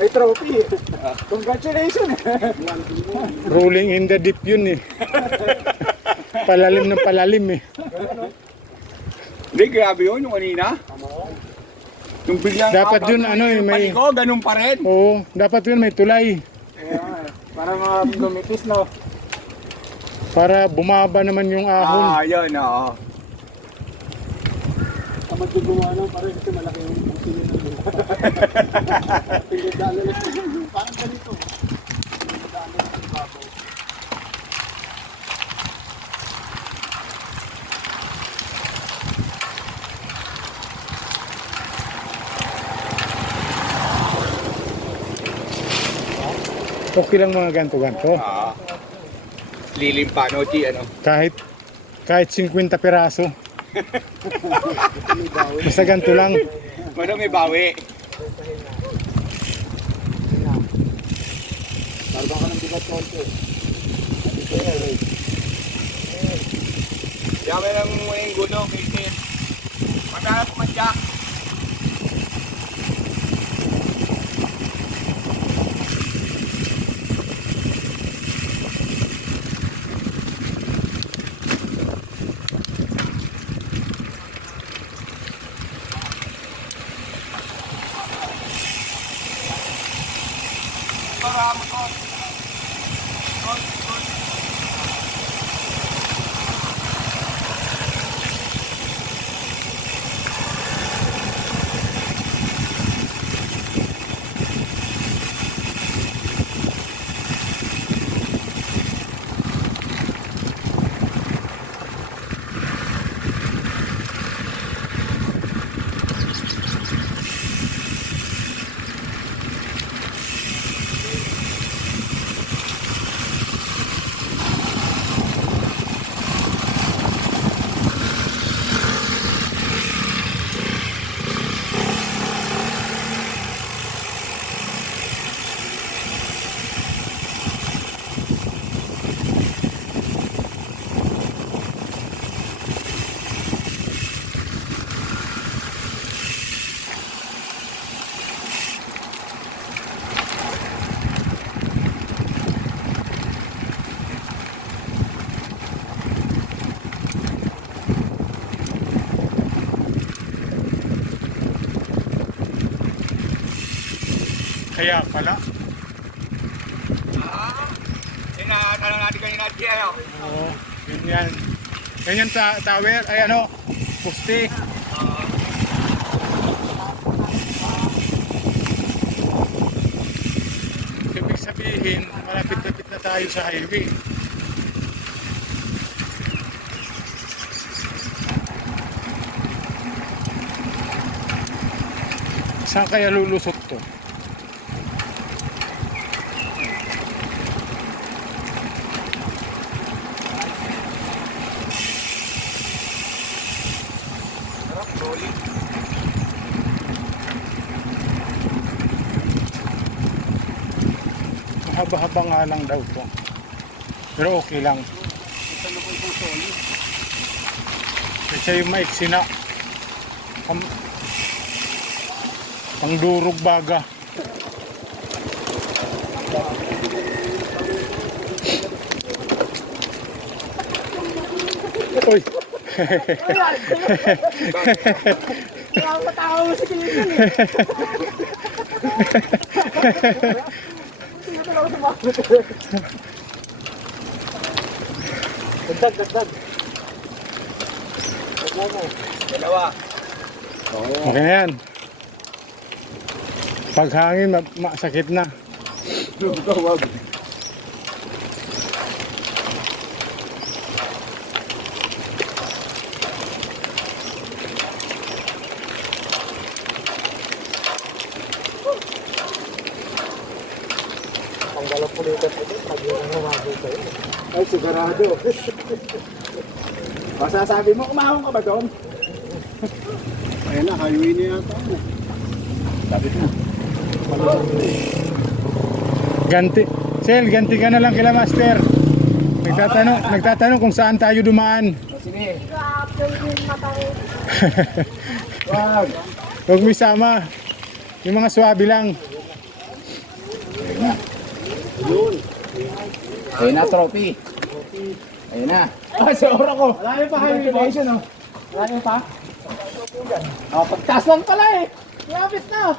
May trophy. Congratulations. Rolling in the deep yun eh. Palalim ng palalim eh. Hindi, grabe yun yung kanina. Yung biglang Dapat yun ano eh, may... panigo, ganun pa rin. Oo, dapat yun may tulay. Para mga lumitis, no? Para bumaba naman yung ahon. Yun, oo. Kapag gumawa ng parang kasi malaki yung sinin ng lupa. Pinagdala na siya. Parang ganito. Pinagdala na yung babaw. Okay lang mga ganto-ganto. Lilim pa, no, G, ano? Kahit 50 piraso. Basta ganto lang. Ano, may bawi. Parang ka ng bigat konti. Dami ng mga guno, Christine. Magkala pumadyak. Kaya pala. Inatanong natin kanina, G, ano? Oo, ganyan. Ganyan sa tower, ay ano, poste. Ibig sabihin, malapit-lapit na tayo sa highway. Saan kaya lulusot to? Mahaba-haba nga lang daw to. Pero okay lang. Kasi yung maiksi na. Pangdurog baga. Uy! Kaya ako tao mo si Kilisan eh. Hindi ko lang sumakot. Dagdag, dagdag. Dagdag mo. Dalawa. Okay na yan. Pag hangin, masakit na. Wag. Tanggalan po nito po din. Pag yung humabol sa'yo. Ay, sigurado. Masasabi mo, umahon ka ba doon? Ayun na, highway na yata. Lapit na. Ganti. Sel, ganti ka na lang kila master. Nagtatanong kung saan tayo dumaan. Sige. Wag. Huwag mo isama. Yung mga swabe lang. Ayun na, trophy. Ayun na. Ah, sa oro ko. Malayo pa highway boss. Congratulations, oh. Malayo pa? Oh, pagtaas lang pala eh. Lapit na.